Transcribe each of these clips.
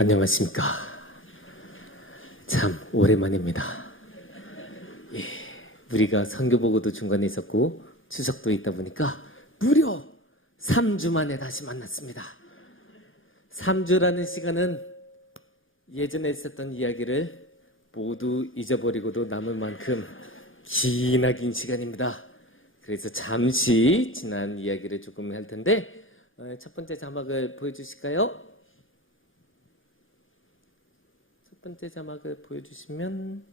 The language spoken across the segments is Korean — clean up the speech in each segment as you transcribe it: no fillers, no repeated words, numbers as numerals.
안녕하십니까. 참 오랜만입니다. 예, 우리가 선교 보고도 중간에 있었고 추석도 있다 보니까 무려 3주 만에 다시 만났습니다. 3주라는 시간은 예전에 있었던 이야기를 모두 잊어버리고도 남을 만큼 기나 긴 시간입니다. 그래서 잠시 지난 이야기를 조금 할 텐데 첫 번째 자막을 보여주실까요? 첫 번째 자막을 보여주시면,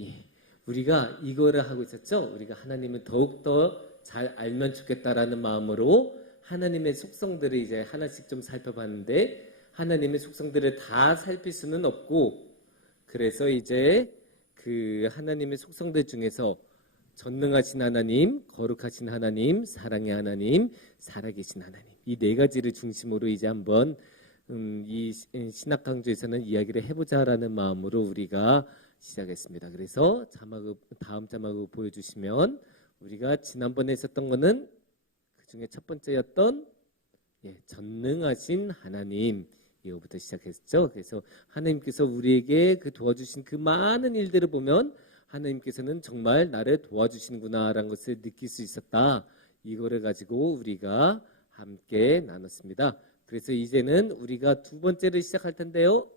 예, 우리가 이거를 하고 있었죠. 우리가 하나님을 더욱더 잘 알면 좋겠다라는 마음으로 하나님의 속성들을 이제 하나씩 좀 살펴봤는데, 하나님의 속성들을 다 살필 수는 없고, 그래서 이제 그 하나님의 속성들 중에서 전능하신 하나님, 거룩하신 하나님, 사랑의 하나님, 살아계신 하나님, 이 네 가지를 중심으로 이제 한번 이 신학 강조에서는 이야기를 해보자라는 마음으로 우리가 시작했습니다. 그래서 다음 자막을 보여주시면, 우리가 지난번에 있었던 거는 그 중에 첫 번째였던 전능하신 하나님, 이거부터 시작했죠. 그래서 하나님께서 우리에게 그 도와주신 그 많은 일들을 보면 하나님께서는 정말 나를 도와주시는구나라는 것을 느낄 수 있었다. 이거를 가지고 우리가 함께 나눴습니다. 그래서 이제는 우리가 두 번째를 시작할 텐데요.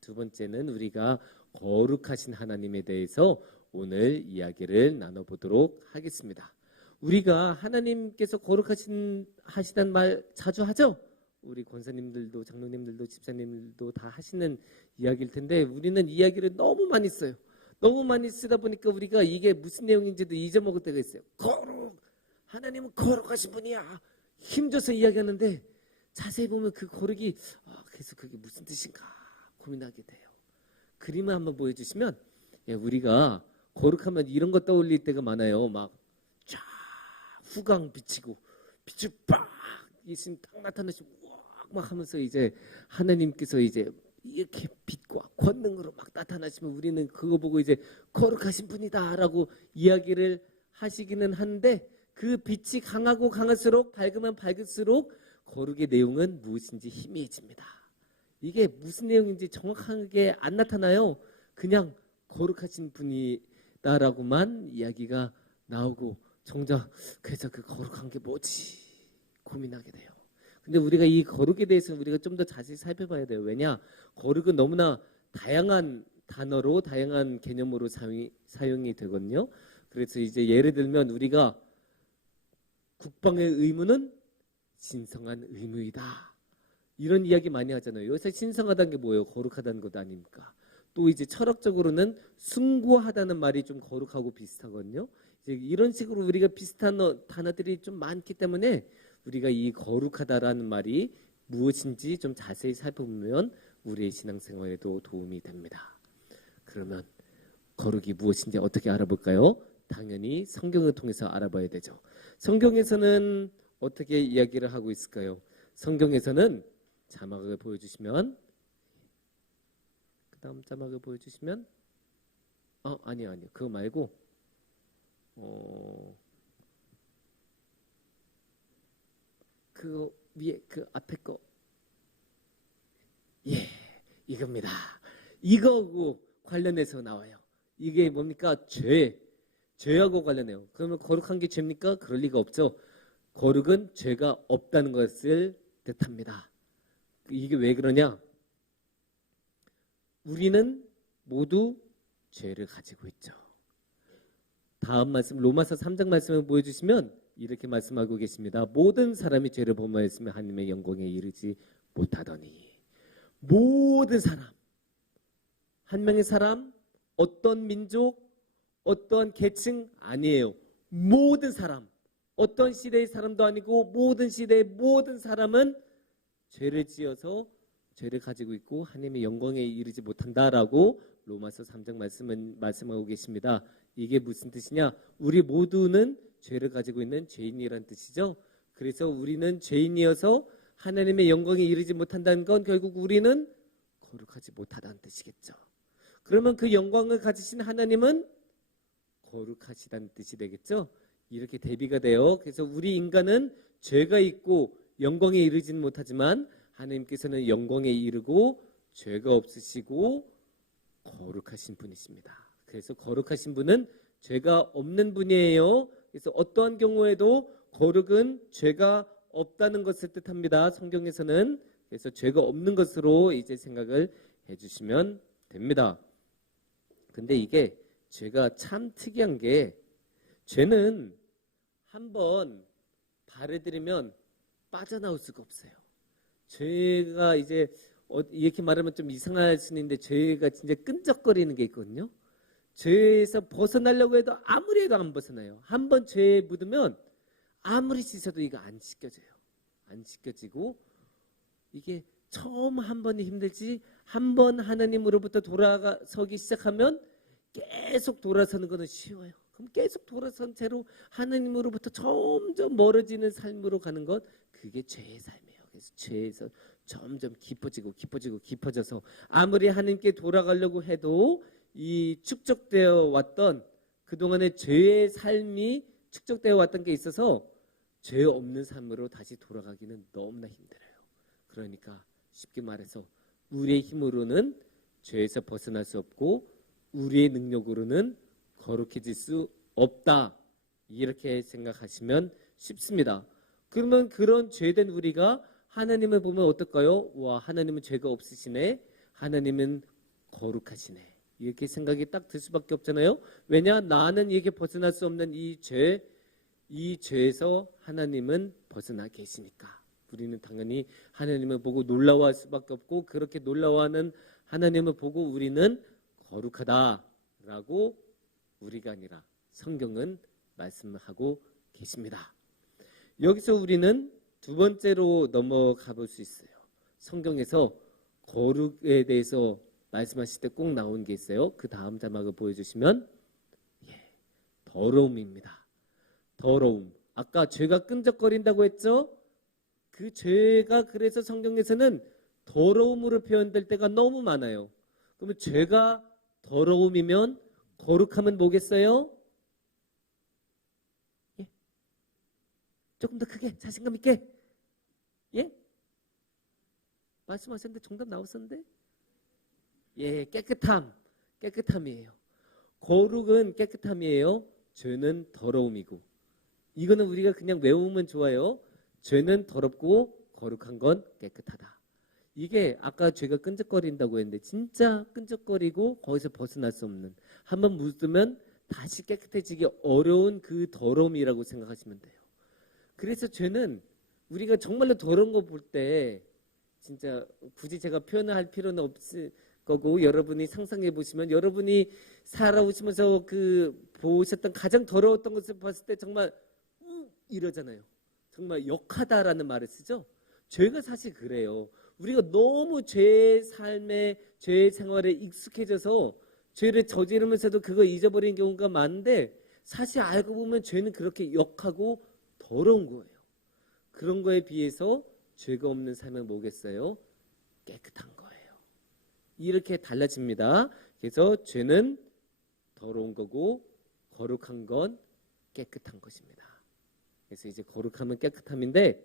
두 번째는 우리가 거룩하신 하나님에 대해서 오늘 이야기를 나눠보도록 하겠습니다. 우리가 하나님께서 하시다는 말 자주 하죠? 우리 권사님들도 장로님들도 집사님들도 다 하시는 이야기일 텐데, 우리는 이야기를 너무 많이 써요. 너무 많이 쓰다 보니까 우리가 이게 무슨 내용인지도 잊어먹을 때가 있어요. 하나님은 거룩하신 분이야. 힘줘서 이야기하는데 자세히 보면 그 거룩이 그래서 그게 무슨 뜻인가 고민하게 돼요. 그림을 한번 보여주시면, 우리가 거룩하면 이런 거 떠올릴 때가 많아요. 막 쫙 후광 비치고 빛을 빡 예수님 딱 나타나시고 막 하면서 이제 하나님께서 이제 이렇게 빛과 권능으로 막 나타나시면 우리는 그거 보고 이제 거룩하신 분이다라고 이야기를 하시기는 하는데, 그 빛이 강하고 강할수록, 밝으면 밝을수록 거룩의 내용은 무엇인지 희미해집니다. 이게 무슨 내용인지 정확하게 안 나타나요. 그냥 거룩하신 분이다라고만 이야기가 나오고, 정작 그래서 그 거룩한 게 뭐지 고민하게 돼요. 근데 우리가 이 거룩에 대해서는 우리가 좀 더 자세히 살펴봐야 돼요. 왜냐? 거룩은 너무나 다양한 단어로, 다양한 개념으로 사용이 되거든요. 그래서 이제 예를 들면 우리가 국방의 의무는 신성한 의무이다, 이런 이야기 많이 하잖아요. 여기서 신성하다는 게 뭐예요? 거룩하다는 것 아닙니까? 또 이제 철학적으로는 숭고하다는 말이 좀 거룩하고 비슷하거든요. 이제 이런 식으로 우리가 비슷한 단어들이 좀 많기 때문에 우리가 이 거룩하다라는 말이 무엇인지 좀 자세히 살펴보면 우리의 신앙생활에도 도움이 됩니다. 그러면 거룩이 무엇인지 어떻게 알아볼까요? 당연히 성경을 통해서 알아봐야 되죠. 성경에서는 어떻게 이야기를 하고 있을까요? 성경에서는 자막을 보여주시면, 그 다음 자막을 보여주시면, 아니요. 그거 말고, 그거 위에 그 앞에 거, 이겁니다. 이거하고 관련해서 나와요. 이게 뭡니까? 죄하고 관련해요. 그러면 거룩한 게 죄입니까? 그럴 리가 없죠. 거룩은 죄가 없다는 것을 뜻합니다. 이게 왜 그러냐? 우리는 모두 죄를 가지고 있죠. 다음 말씀, 로마서 3장 말씀을 보여주시면 이렇게 말씀하고 계십니다. 모든 사람이 죄를 범하였으면 하나님의 영광에 이르지 못하더니. 모든 사람, 한 명의 사람, 어떤 민족, 어떤 계층 아니에요. 모든 사람, 어떤 시대의 사람도 아니고 모든 시대의 모든 사람은 죄를 지어서 죄를 가지고 있고 하나님의 영광에 이르지 못한다라고 로마서 3장 말씀하고 계십니다. 이게 무슨 뜻이냐? 우리 모두는 죄를 가지고 있는 죄인이란 뜻이죠. 그래서 우리는 죄인이어서 하나님의 영광에 이르지 못한다는 건 결국 우리는 거룩하지 못하다는 뜻이겠죠. 그러면 그 영광을 가지신 하나님은 거룩하시다는 뜻이 되겠죠. 이렇게 대비가 돼요. 그래서 우리 인간은 죄가 있고 영광에 이르지는 못하지만 하나님께서는 영광에 이르고 죄가 없으시고 거룩하신 분이십니다. 그래서 거룩하신 분은 죄가 없는 분이에요. 그래서 어떠한 경우에도 거룩은 죄가 없다는 것을 뜻합니다. 성경에서는. 그래서 죄가 없는 것으로 이제 생각을 해주시면 됩니다. 근데 이게 죄가 참 특이한 게, 죄는 한번 발을 들이면 빠져나올 수가 없어요. 죄가 이제 이렇게 말하면 좀 이상할 수는 있는데, 죄가 진짜 끈적거리는 게 있거든요. 죄에서 벗어나려고 해도 아무리 해도 안 벗어나요. 한번 죄에 묻으면 아무리 씻어도 이거 안 씻겨져요. 안 씻겨지고, 이게 처음 한 번이 힘들지, 한 번 하나님으로부터 돌아서기 시작하면 계속 돌아서는 것은 쉬워요. 그럼 계속 돌아선 채로 하나님으로부터 점점 멀어지는 삶으로 가는 것, 그게 죄의 삶이에요. 그래서 죄에서 점점 깊어져서 아무리 하나님께 돌아가려고 해도 이 축적되어 왔던 그동안의 죄의 삶이 축적되어 왔던 게 있어서 죄 없는 삶으로 다시 돌아가기는 너무나 힘들어요. 그러니까 쉽게 말해서 우리의 힘으로는 죄에서 벗어날 수 없고 우리의 능력으로는 거룩해질 수 없다. 이렇게 생각하시면 쉽습니다. 그러면 그런 죄된 우리가 하나님을 보면 어떨까요? 와, 하나님은 죄가 없으시네. 하나님은 거룩하시네. 이렇게 생각이 딱 들 수밖에 없잖아요. 왜냐? 나는 이게 벗어날 수 없는 이 죄에서 하나님은 벗어나 계시니까. 우리는 당연히 하나님을 보고 놀라워할 수밖에 없고, 그렇게 놀라워하는 하나님을 보고 우리는 거룩하다라고 우리가 아니라 성경은 말씀하고 계십니다. 여기서 우리는 두 번째로 넘어가 볼 수 있어요. 성경에서 거룩에 대해서 말씀하실 때 꼭 나온 게 있어요. 그 다음 자막을 보여주시면, 더러움입니다. 더러움. 아까 죄가 끈적거린다고 했죠? 그 죄가 그래서 성경에서는 더러움으로 표현될 때가 너무 많아요. 그러면 죄가 더러움이면 거룩함은 뭐겠어요? 조금 더 크게, 자신감 있게. 말씀하셨는데 정답 나왔었는데? 깨끗함이에요. 거룩은 깨끗함이에요. 죄는 더러움이고. 이거는 우리가 그냥 외우면 좋아요. 죄는 더럽고 거룩한 건 깨끗하다. 이게 아까 죄가 끈적거린다고 했는데 진짜 끈적거리고 거기서 벗어날 수 없는, 한번 묻으면 다시 깨끗해지기 어려운 그 더러움이라고 생각하시면 돼요. 그래서 죄는 우리가 정말로 더러운 거 볼 때 진짜 굳이 제가 표현을 할 필요는 없을 거고, 여러분이 상상해 보시면 여러분이 살아오시면서 그 보셨던 가장 더러웠던 것을 봤을 때 정말 이러잖아요. 정말 역하다라는 말을 쓰죠. 죄가 사실 그래요. 우리가 너무 죄의 삶에, 죄의 생활에 익숙해져서 죄를 저지르면서도 그거 잊어버리는 경우가 많은데, 사실 알고 보면 죄는 그렇게 역하고 더러운 거예요. 그런 거에 비해서 죄가 없는 삶은 뭐겠어요? 깨끗한 거예요. 이렇게 달라집니다. 그래서 죄는 더러운 거고 거룩한 건 깨끗한 것입니다. 그래서 이제 거룩함은 깨끗함인데,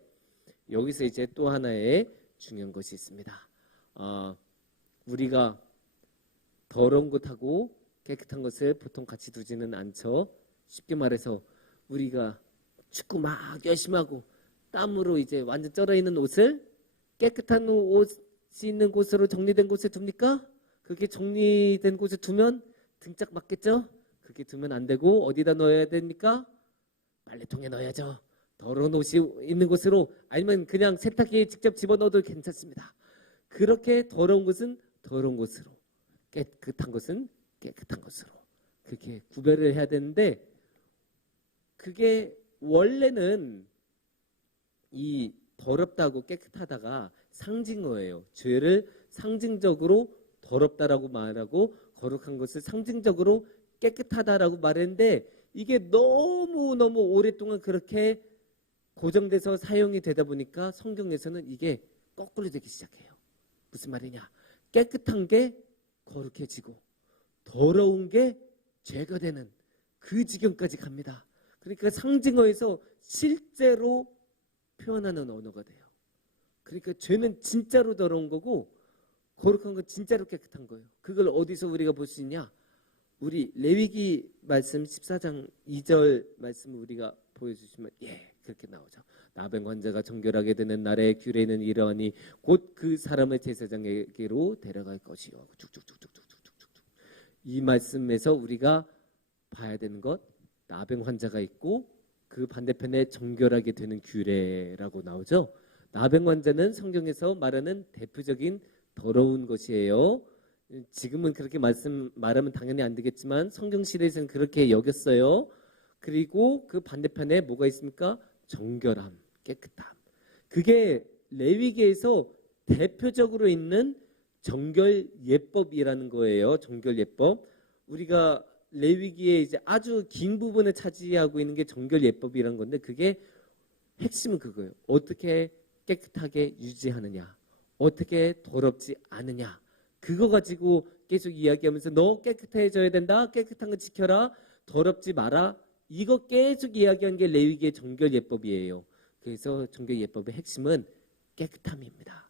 여기서 이제 또 하나의 중요한 것이 있습니다. 우리가 더러운 것하고 깨끗한 것을 보통 같이 두지는 않죠. 쉽게 말해서 우리가 축구 막 열심히 하고 땀으로 이제 완전 쩔어 있는 옷을 깨끗한 옷이 있는 곳으로, 정리된 곳에 둡니까? 그게 정리된 곳에 두면 등짝 맞겠죠? 그렇게 두면 안 되고 어디다 넣어야 됩니까? 빨래통에 넣어야죠. 더러운 옷이 있는 곳으로, 아니면 그냥 세탁기에 직접 집어넣어도 괜찮습니다. 그렇게 더러운 것은 더러운 곳으로, 깨끗한 것은 깨끗한 것으로, 그렇게 구별을 해야 되는데, 그게 원래는 이 더럽다고 깨끗하다가 상징어예요. 죄를 상징적으로 더럽다라고 말하고 거룩한 것을 상징적으로 깨끗하다라고 말했는데, 이게 너무너무 오랫동안 그렇게 고정돼서 사용이 되다 보니까 성경에서는 이게 거꾸로 되기 시작해요. 무슨 말이냐? 깨끗한 게 거룩해지고 더러운 게 죄가 되는 그 지경까지 갑니다. 그러니까 상징어에서 실제로 표현하는 언어가 돼요. 그러니까 죄는 진짜로 더러운 거고 거룩한 건 진짜로 깨끗한 거예요. 그걸 어디서 우리가 볼 수 있냐? 우리 레위기 말씀 14장 2절 말씀을 우리가 보여주시면 그렇게 나오죠. 나병 환자가 정결하게 되는 날에 규례는 이러하니 곧 그 사람을 제사장에게로 데려갈 것이요. 쭉쭉쭉쭉쭉쭉쭉. 이 말씀에서 우리가 봐야 되는 것, 나병 환자가 있고 그 반대편에 정결하게 되는 규례라고 나오죠. 나병 환자는 성경에서 말하는 대표적인 더러운 것이에요. 지금은 그렇게 말하면 당연히 안 되겠지만 성경 시대에서는 그렇게 여겼어요. 그리고 그 반대편에 뭐가 있습니까? 정결함, 깨끗함. 그게 레위기에서 대표적으로 있는 정결 예법이라는 거예요. 정결 예법. 우리가 레위기에 이제 아주 긴 부분을 차지하고 있는 게 정결 예법이라는 건데 그게 핵심은 그거예요. 어떻게 깨끗하게 유지하느냐, 어떻게 더럽지 않으냐. 그거 가지고 계속 이야기하면서 너 깨끗해져야 된다. 깨끗한 거 지켜라. 더럽지 마라. 이거 계속 이야기한 게 레위기의 정결 예법이에요. 그래서 정결 예법의 핵심은 깨끗함입니다.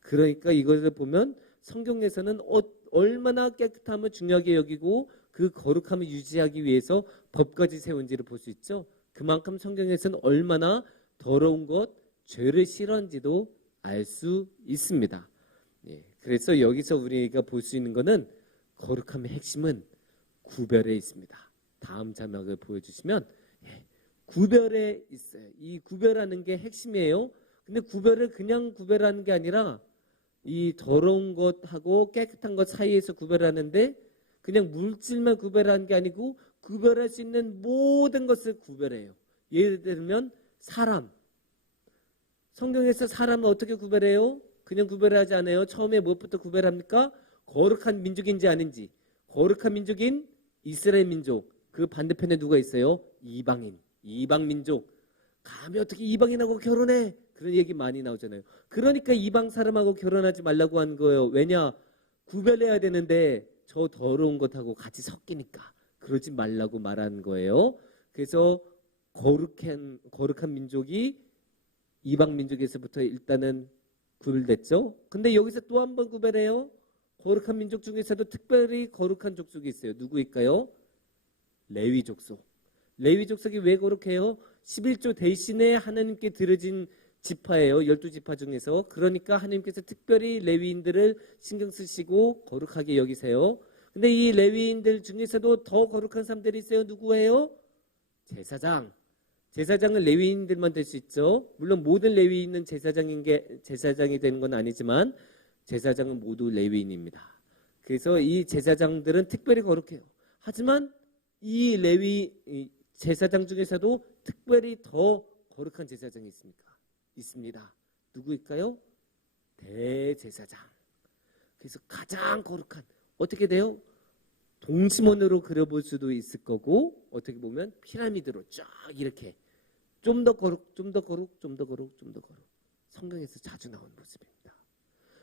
그러니까 이것을 보면 성경에서는 얼마나 깨끗함을 중요하게 여기고 그 거룩함을 유지하기 위해서 법까지 세운지를 볼 수 있죠. 그만큼 성경에서는 얼마나 더러운 것, 죄를 싫어한지도 알 수 있습니다. 그래서 여기서 우리가 볼 수 있는 것은 거룩함의 핵심은 구별에 있습니다. 다음 자막을 보여주시면 구별에 있어요. 이 구별하는 게 핵심이에요. 근데 구별을 그냥 구별하는 게 아니라 이 더러운 것하고 깨끗한 것 사이에서 구별하는데 그냥 물질만 구별하는 게 아니고 구별할 수 있는 모든 것을 구별해요. 예를 들면 사람. 성경에서 사람을 어떻게 구별해요? 그냥 구별하지 않아요. 처음에 무엇부터 구별합니까? 거룩한 민족인지 아닌지. 거룩한 민족인 이스라엘 민족. 그 반대편에 누가 있어요? 이방인. 이방 민족. 감히 어떻게 이방인하고 결혼해? 그런 얘기 많이 나오잖아요. 그러니까 이방 사람하고 결혼하지 말라고 한 거예요. 왜냐? 구별해야 되는데 저 더러운 것하고 같이 섞이니까 그러지 말라고 말한 거예요. 그래서 거룩한 민족이 이방 민족에서부터 일단은 구별됐죠. 근데 여기서 또 한 번 구별해요. 거룩한 민족 중에서도 특별히 거룩한 족속이 있어요. 누구일까요? 레위 족속. 레위 족속이 왜 거룩해요? 11조 대신에 하나님께 드려진 지파예요. 12지파 중에서. 그러니까 하나님께서 특별히 레위인들을 신경 쓰시고 거룩하게 여기세요. 근데 이 레위인들 중에서도 더 거룩한 사람들이 있어요. 누구예요? 제사장. 제사장은 레위인들만 될 수 있죠. 물론 모든 레위인은 제사장이 되는 건 아니지만 제사장은 모두 레위인입니다. 그래서 이 제사장들은 특별히 거룩해요. 하지만 이 제사장 중에서도 특별히 더 거룩한 제사장이 있습니다. 누구일까요? 대제사장. 그래서 가장 거룩한, 어떻게 돼요? 동심원으로 그려볼 수도 있을 거고 어떻게 보면 피라미드로 쫙 이렇게 좀 더 거룩, 좀 더 거룩, 좀 더 거룩, 좀 더 거룩. 성경에서 자주 나온 모습입니다.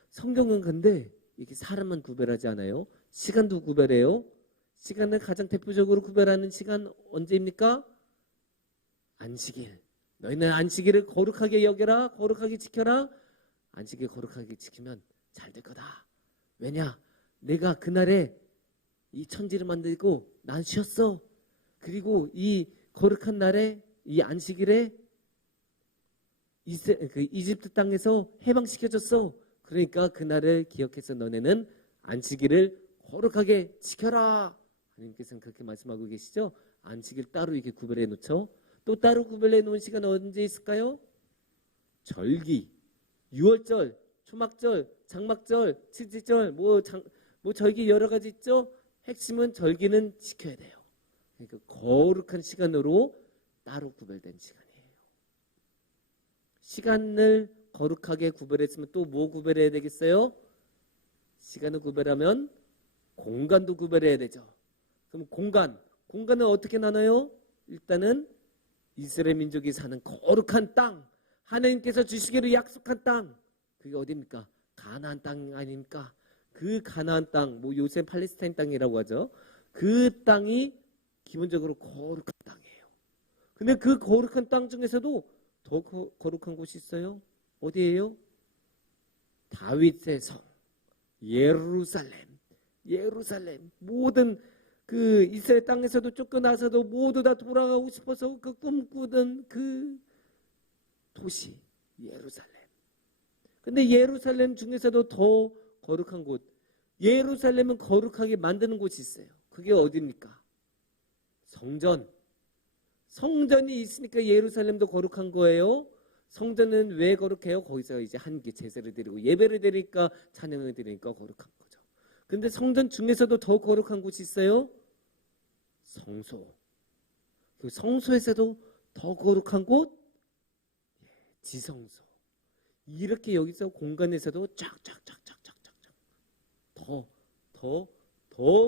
성경은 근데 이게 사람만 구별하지 않아요. 시간도 구별해요. 시간을 가장 대표적으로 구별하는 시간 언제입니까? 안식일. 너희는 안식일을 거룩하게 여겨라. 거룩하게 지켜라. 안식일 거룩하게 지키면 잘 될 거다. 왜냐? 내가 그날에 이 천지를 만들고 난 쉬었어. 그리고 이 거룩한 날에 이 안식일에 이집트 땅에서 해방시켜줬어. 그러니까 그날을 기억해서 너네는 안식일을 거룩하게 지켜라. 하나님께서는 그렇게 말씀하고 계시죠. 안식일 따로 이렇게 구별해 놓죠. 또 따로 구별해 놓은 시간 언제 있을까요? 절기, 유월절, 초막절, 장막절, 칠지절, 뭐 절기 여러 가지 있죠. 핵심은 절기는 지켜야 돼요. 그러니까 거룩한 시간으로 따로 구별된 시간이에요. 시간을 거룩하게 구별했으면 또 뭐 구별해야 되겠어요? 시간을 구별하면 공간도 구별해야 되죠. 그럼 공간은 어떻게 나눠요? 일단은 이스라엘 민족이 사는 거룩한 땅, 하나님께서 주시기로 약속한 땅, 그게 어디입니까? 가나안 땅 아닙니까? 그 가나안 땅, 뭐 요새 팔레스타인 땅이라고 하죠. 그 땅이 기본적으로 거룩한 땅이에요. 근데 그 거룩한 땅 중에서도 더 거룩한 곳이 있어요? 어디예요? 다윗의 성, 예루살렘. 모든 그 이스라엘 땅에서도 쫓겨나서도 모두 다 돌아가고 싶어서 그 꿈꾸던 그 도시 예루살렘. 근데 예루살렘 중에서도 더 거룩한 곳, 예루살렘은 거룩하게 만드는 곳이 있어요. 그게 어디입니까? 성전. 성전이 있으니까 예루살렘도 거룩한 거예요. 성전은 왜 거룩해요? 거기서 이제 한기 제사를 드리고 예배를 드리니까, 찬양을 드리니까 거룩한 거죠. 근데 성전 중에서도 더 거룩한 곳이 있어요. 성소. 그 성소에서도 더 거룩한 곳, 지성소. 이렇게 여기서 공간에서도 쫙쫙쫙쫙쫙쫙 더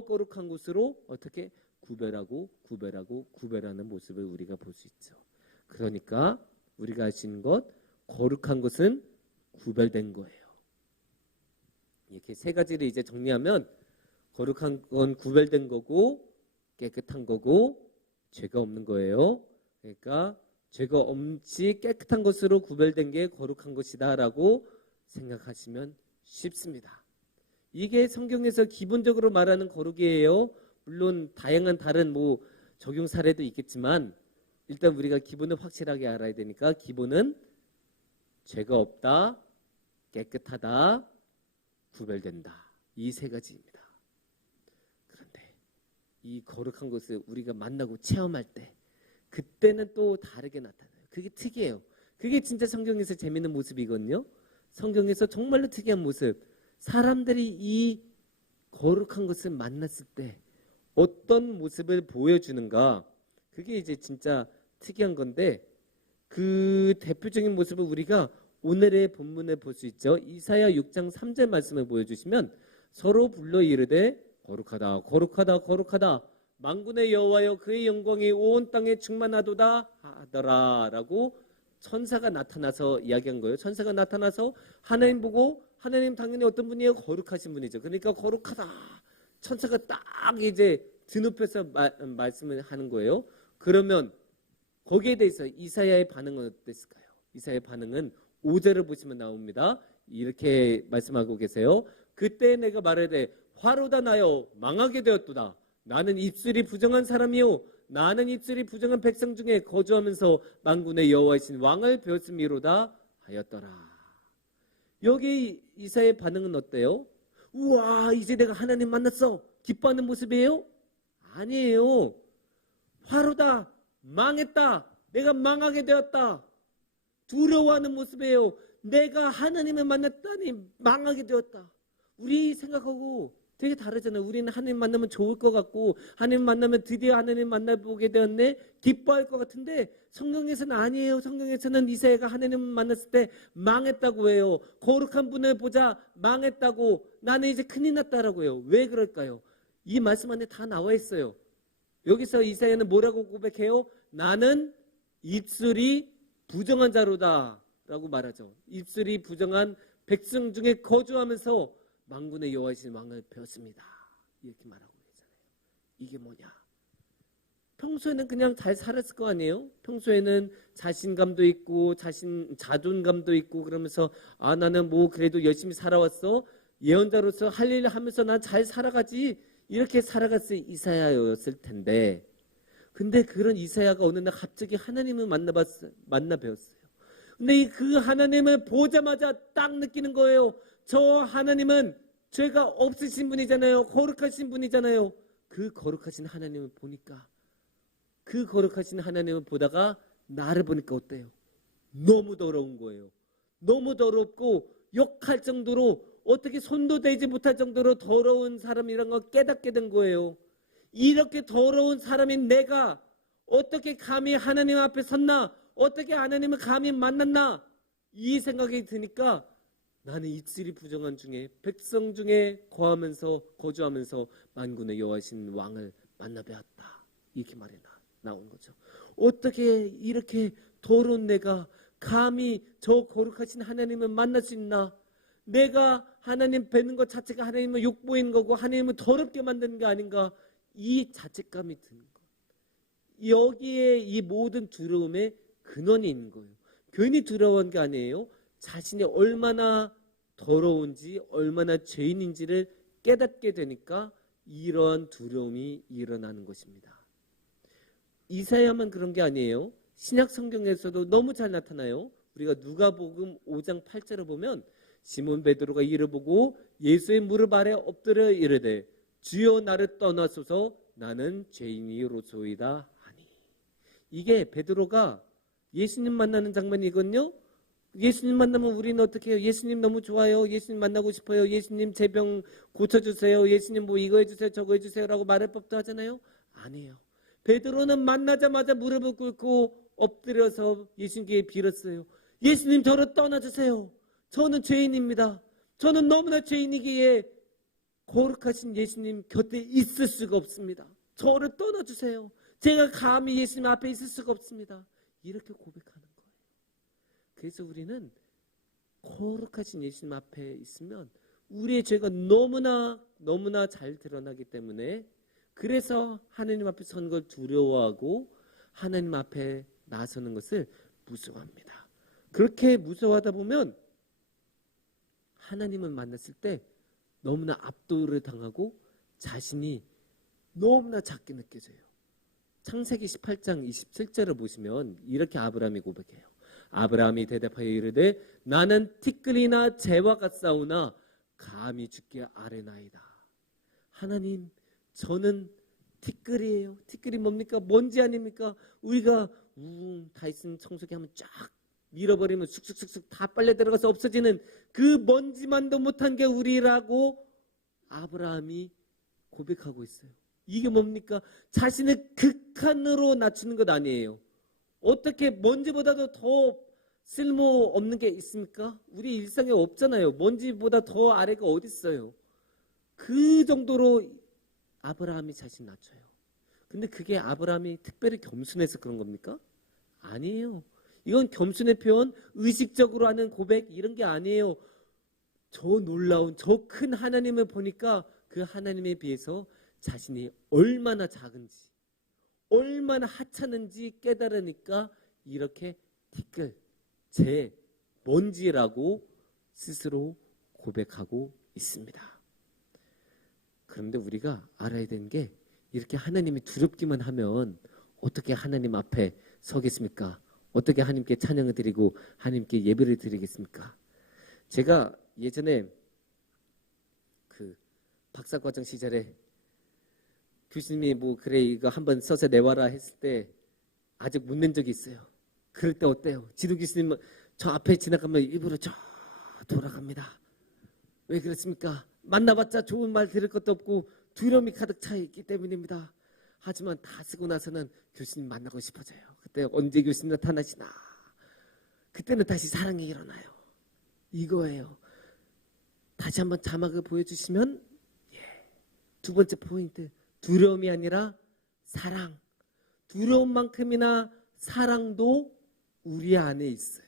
거룩한 곳으로 어떻게 구별하는 모습을 우리가 볼 수 있죠. 그러니까 우리가 아시는 것, 거룩한 것은 구별된 거예요. 이렇게 세 가지를 이제 정리하면, 거룩한 건 구별된 거고, 깨끗한 거고, 죄가 없는 거예요. 그러니까 죄가 없이 깨끗한 것으로 구별된 게 거룩한 것이다라고 생각하시면 쉽습니다. 이게 성경에서 기본적으로 말하는 거룩이에요. 물론 다양한 다른 적용 사례도 있겠지만, 일단 우리가 기본을 확실하게 알아야 되니까, 기본은 죄가 없다, 깨끗하다, 구별된다. 이 세 가지입니다. 그런데 이 거룩한 것을 우리가 만나고 체험할 때, 그때는 또 다르게 나타나요. 그게 특이해요. 그게 진짜 성경에서 재밌는 모습이거든요. 성경에서 정말로 특이한 모습. 사람들이 이 거룩한 것을 만났을 때 어떤 모습을 보여주는가, 그게 이제 진짜 특이한 건데, 그 대표적인 모습을 우리가 오늘의 본문에 볼 수 있죠. 이사야 6장 3절 말씀을 보여주시면, 서로 불러 이르되 거룩하다 거룩하다 거룩하다 만군의 여호와여 그의 영광이 온 땅에 충만하도다 하더라 라고 천사가 나타나서 이야기한 거예요. 천사가 나타나서 하나님 보고, 하나님 당연히 어떤 분이에요? 거룩하신 분이죠. 그러니까 거룩하다. 천사가 딱 이제 드높여서 말씀을 하는 거예요. 그러면 거기에 대해서 이사야의 반응은 어땠을까요? 이사야의 반응은 5절을 보시면 나옵니다. 이렇게 말씀하고 계세요. 그때 내가 말하되 화로다 나여 망하게 되었도다. 나는 입술이 부정한 사람이요 나는 입술이 부정한 백성 중에 거주하면서 만군의 여호와이신 왕을 배웠음이로다 하였더라. 여기 이사야의 반응은 어때요? 우와, 이제 내가 하나님 만났어. 기뻐하는 모습이에요? 아니에요. 화로다. 망했다. 내가 망하게 되었다. 두려워하는 모습이에요. 내가 하나님을 만났다니 망하게 되었다. 우리 생각하고 되게 다르잖아요. 우리는 하나님 만나면 좋을 것 같고, 하나님 만나면 드디어 하나님 만나보게 되었네, 기뻐할 것 같은데, 성경에서는 아니에요. 성경에서는 이사야가 하나님 만났을 때 망했다고 해요. 거룩한 분을 보자 망했다고, 나는 이제 큰일 났다라고 해요. 왜 그럴까요? 이 말씀 안에 다 나와 있어요. 여기서 이사야는 뭐라고 고백해요? 나는 입술이 부정한 자로다 라고 말하죠. 입술이 부정한 백성 중에 거주하면서 만군의 여호와이신 왕을 배웠습니다. 이렇게 말하고 있잖아요. 이게 뭐냐? 평소에는 그냥 잘 살았을 거 아니에요? 평소에는 자신감도 있고 자존감도 있고 그러면서 나는 그래도 열심히 살아왔어. 예언자로서 할 일을 하면서 난 잘 살아가지. 이렇게 살아갔을 이사야였을 텐데, 근데 그런 이사야가 어느 날 갑자기 하나님을 만나 배웠어요. 근데 그 하나님을 보자마자 딱 느끼는 거예요. 저 하나님은 죄가 없으신 분이잖아요. 거룩하신 분이잖아요. 그 거룩하신 하나님을 보니까, 그 거룩하신 하나님을 보다가 나를 보니까 어때요? 너무 더러운 거예요. 너무 더럽고 욕할 정도로, 어떻게 손도 대지 못할 정도로 더러운 사람이란 걸 깨닫게 된 거예요. 이렇게 더러운 사람인 내가 어떻게 감히 하나님 앞에 섰나? 어떻게 하나님을 감히 만났나? 이 생각이 드니까 나는 입술이 부정한 중에 백성 중에 거주하면서 만군의 여호와신 왕을 만나 뵈었다. 이렇게 말이 나온 거죠. 어떻게 이렇게 더러운 내가 감히 저 거룩하신 하나님을 만날 수 있나? 내가 하나님 뵙는 것 자체가 하나님을 욕보이는 거고 하나님을 더럽게 만드는 게 아닌가? 이 자책감이 드는 것. 여기에 이 모든 두려움의 근원이 있는 거예요. 괜히 두려운 게 아니에요. 자신이 얼마나 더러운지 얼마나 죄인인지를 깨닫게 되니까 이런 두려움이 일어나는 것입니다. 이사야만 그런 게 아니에요. 신약 성경에서도 너무 잘 나타나요. 우리가 누가복음 5장 8절을 보면 시몬 베드로가 이를 보고 예수의 무릎 아래 엎드려 이르되 주여 나를 떠나소서 나는 죄인이로소이다 하니. 이게 베드로가 예수님 만나는 장면이거든요. 예수님 만나면 우리는 어떻게 해요? 예수님 너무 좋아요. 예수님 만나고 싶어요. 예수님 제 병 고쳐주세요. 예수님 뭐 이거 해주세요. 저거 해주세요. 라고 말할 법도 하잖아요. 아니에요. 베드로는 만나자마자 무릎을 꿇고 엎드려서 예수님께 빌었어요. 예수님 저를 떠나주세요. 저는 죄인입니다. 저는 너무나 죄인이기에 거룩하신 예수님 곁에 있을 수가 없습니다. 저를 떠나주세요. 제가 감히 예수님 앞에 있을 수가 없습니다. 이렇게 고백하는 거예요. 그래서 우리는 거룩하신 예수님 앞에 있으면 우리의 죄가 너무나 잘 드러나기 때문에 그래서 하나님 앞에 서는 걸 두려워하고 하나님 앞에 나서는 것을 무서워합니다. 그렇게 무서워하다 보면 하나님을 만났을 때 너무나 압도를 당하고 자신이 너무나 작게 느껴져요. 창세기 18장 27절을 보시면 이렇게 아브라함이 고백해요. 아브라함이 대답하여 이르되 나는 티끌이나 재와 같사오나 감히 주께 아뢰나이다. 하나님, 저는 티끌이에요. 티끌이 뭡니까? 먼지 아닙니까? 우리가 다이슨 청소기 하면 쫙 밀어버리면 쑥쑥쑥쑥 다 빨려 들어가서 없어지는 그 먼지만도 못한 게 우리라고 아브라함이 고백하고 있어요. 이게 뭡니까? 자신을 극한으로 낮추는 것 아니에요. 어떻게 먼지보다도 더 쓸모없는 게 있습니까? 우리 일상에 없잖아요. 먼지보다 더 아래가 어디 있어요. 그 정도로 아브라함이 자신 낮춰요. 근데 그게 아브라함이 특별히 겸손해서 그런 겁니까? 아니에요. 이건 겸손의 표현, 의식적으로 하는 고백 이런 게 아니에요. 저 놀라운 저 큰 하나님을 보니까 그 하나님에 비해서 자신이 얼마나 작은지 얼마나 하찮은지 깨달으니까 이렇게 티끌, 재, 먼지라고 스스로 고백하고 있습니다. 그런데 우리가 알아야 되는 게 이렇게 하나님이 두렵기만 하면 어떻게 하나님 앞에 서겠습니까? 어떻게 하나님께 찬양을 드리고 하나님께 예배를 드리겠습니까? 제가 예전에 그 박사과정 시절에 교수님이 뭐 그래 이거 한번 써서 내와라 했을 때 아직 못 낸 적이 있어요. 그럴 때 어때요? 지도 교수님은 저 앞에 지나가면 일부러 저 돌아갑니다. 왜 그렇습니까? 만나봤자 좋은 말 들을 것도 없고 두려움이 가득 차 있기 때문입니다. 하지만 다 쓰고 나서는 교수님 만나고 싶어져요. 그때 언제 교수님 나타나시나? 그때는 다시 사랑이 일어나요. 이거예요. 다시 한번 자막을 보여주시면 두 번째 포인트, 두려움이 아니라 사랑. 두려움만큼이나 사랑도 우리 안에 있어요.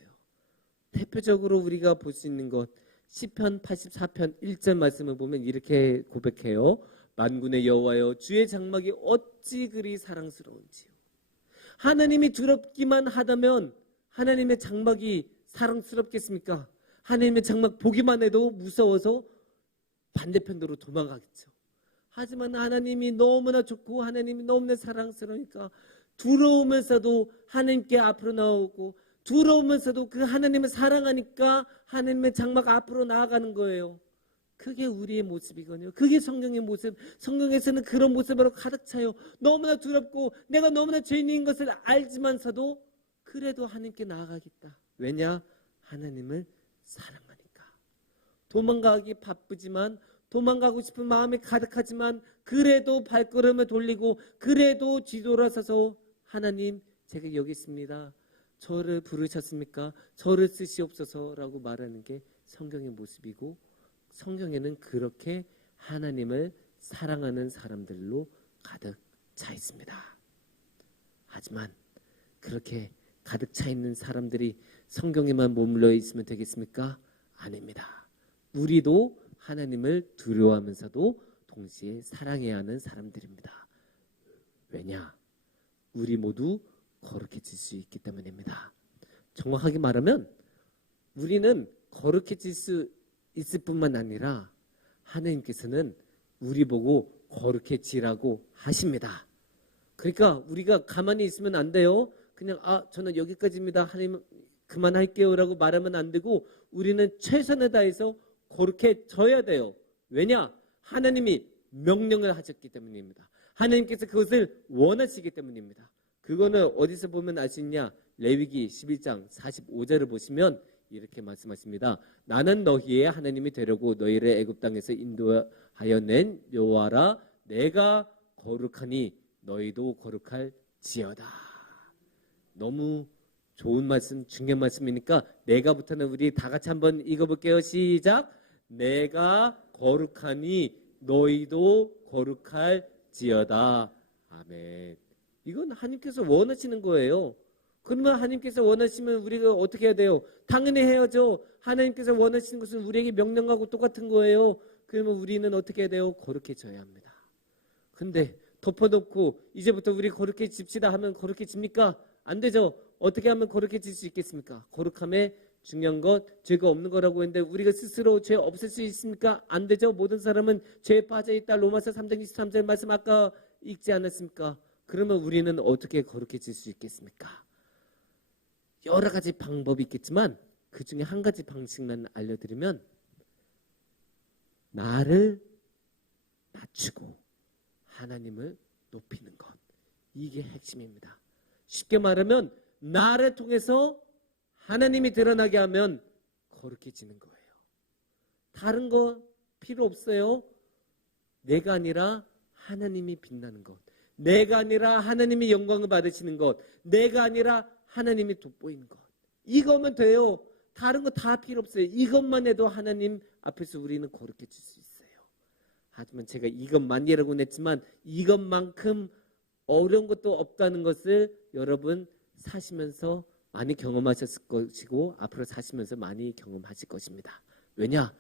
대표적으로 우리가 볼 수 있는 것 시편 84편 1절 말씀을 보면 이렇게 고백해요. 만군의 여호와여 주의 장막이 어찌 그리 사랑스러운지요. 하나님이 두렵기만 하다면 하나님의 장막이 사랑스럽겠습니까? 하나님의 장막 보기만 해도 무서워서 반대편으로 도망가겠죠. 하지만 하나님이 너무나 좋고 하나님이 너무나 사랑스러우니까 두려우면서도 하나님께 앞으로 나오고 두려우면서도 그 하나님을 사랑하니까 하나님의 장막 앞으로 나아가는 거예요. 그게 우리의 모습이거든요. 그게 성경의 모습. 성경에서는 그런 모습으로 가득 차요. 너무나 두렵고 내가 너무나 죄인인 것을 알지만서도 그래도 하나님께 나아가겠다. 왜냐? 하나님을 사랑하니까. 도망가기 바쁘지만 도망가고 싶은 마음이 가득하지만 그래도 발걸음을 돌리고 그래도 뒤돌아서서 하나님 제가 여기 있습니다. 저를 부르셨습니까? 저를 쓰시옵소서라고 말하는 게 성경의 모습이고 성경에는 그렇게 하나님을 사랑하는 사람들로 가득 차 있습니다. 하지만 그렇게 가득 차 있는 사람들이 성경에만 머물러 있으면 되겠습니까? 아닙니다. 우리도 하나님을 두려워하면서도 동시에 사랑해야 하는 사람들입니다. 왜냐? 우리 모두 거룩해질 수 있기 때문입니다. 정확하게 말하면 우리는 거룩해질 수 있을 뿐만 아니라 하나님께서는 우리 보고 거룩해지라고 하십니다. 그러니까 우리가 가만히 있으면 안 돼요. 그냥 저는 여기까지입니다. 하나님 그만할게요 라고 말하면 안 되고 우리는 최선을 다해서 거룩해져야 돼요. 왜냐? 하나님이 명령을 하셨기 때문입니다. 하나님께서 그것을 원하시기 때문입니다. 그거는 어디서 보면 알 수 있냐? 레위기 11장 45절을 보시면 이렇게 말씀하십니다. 나는 너희의 하나님이 되려고 너희를 애굽 땅에서 인도하여 낸 여호와라. 내가 거룩하니 너희도 거룩할지어다. 너무 좋은 말씀, 중요한 말씀이니까 내가부터는 우리 다 같이 한번 읽어볼게요. 시작. 내가 거룩하니 너희도 거룩할지어다. 아멘. 이건 하나님께서 원하시는 거예요. 그러면 하나님께서 원하시면 우리가 어떻게 해야 돼요? 당연히 해야죠. 하나님께서 원하시는 것은 우리에게 명령하고 똑같은 거예요. 그러면 우리는 어떻게 해야 돼요? 거룩해져야 합니다. 근데 덮어놓고 이제부터 우리 거룩해집시다 하면 거룩해집니까? 안 되죠. 어떻게 하면 거룩해질 수 있겠습니까? 거룩함에 중요한 것, 죄가 없는 거라고 했는데 우리가 스스로 죄 없앨 수 있습니까? 안 되죠. 모든 사람은 죄에 빠져있다. 로마서 3장 23절 말씀 아까 읽지 않았습니까? 그러면 우리는 어떻게 거룩해질 수 있겠습니까? 여러 가지 방법이 있겠지만 그 중에 한 가지 방식만 알려드리면 나를 낮추고 하나님을 높이는 것. 이게 핵심입니다. 쉽게 말하면 나를 통해서 하나님이 드러나게 하면 거룩해지는 거예요. 다른 거 필요 없어요. 내가 아니라 하나님이 빛나는 것. 내가 아니라 하나님이 영광을 받으시는 것. 내가 아니라 하나님이 돋보이는 것. 이거면 돼요. 다른 거 다 필요 없어요. 이것만 해도 하나님 앞에서 우리는 거룩해질 수 있어요. 하지만 제가 이것만이라고 했지만 이것만큼 어려운 것도 없다는 것을 여러분 사시면서 많이 경험하셨을 것이고 앞으로 사시면서 많이 경험하실 것입니다. 왜냐?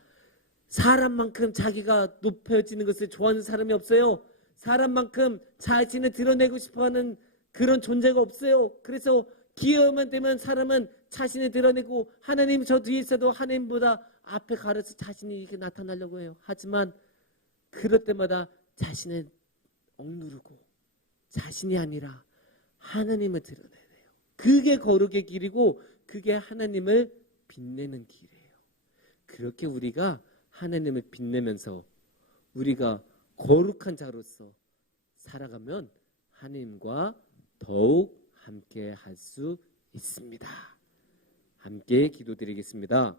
사람만큼 자기가 높여지는 것을 좋아하는 사람이 없어요. 사람만큼 자신을 드러내고 싶어하는 그런 존재가 없어요. 그래서 기회만 되면 사람은 자신을 드러내고 하나님 저 뒤에 있어도 하나님보다 앞에 가려서 자신이 이렇게 나타나려고 해요. 하지만 그럴 때마다 자신을 억누르고 자신이 아니라 하나님을 드러내야 돼요. 그게 거룩의 길이고 그게 하나님을 빛내는 길이에요. 그렇게 우리가 하나님을 빛내면서 우리가 거룩한 자로서 살아가면 하나님과 더욱 함께 할 수 있습니다. 함께 기도드리겠습니다.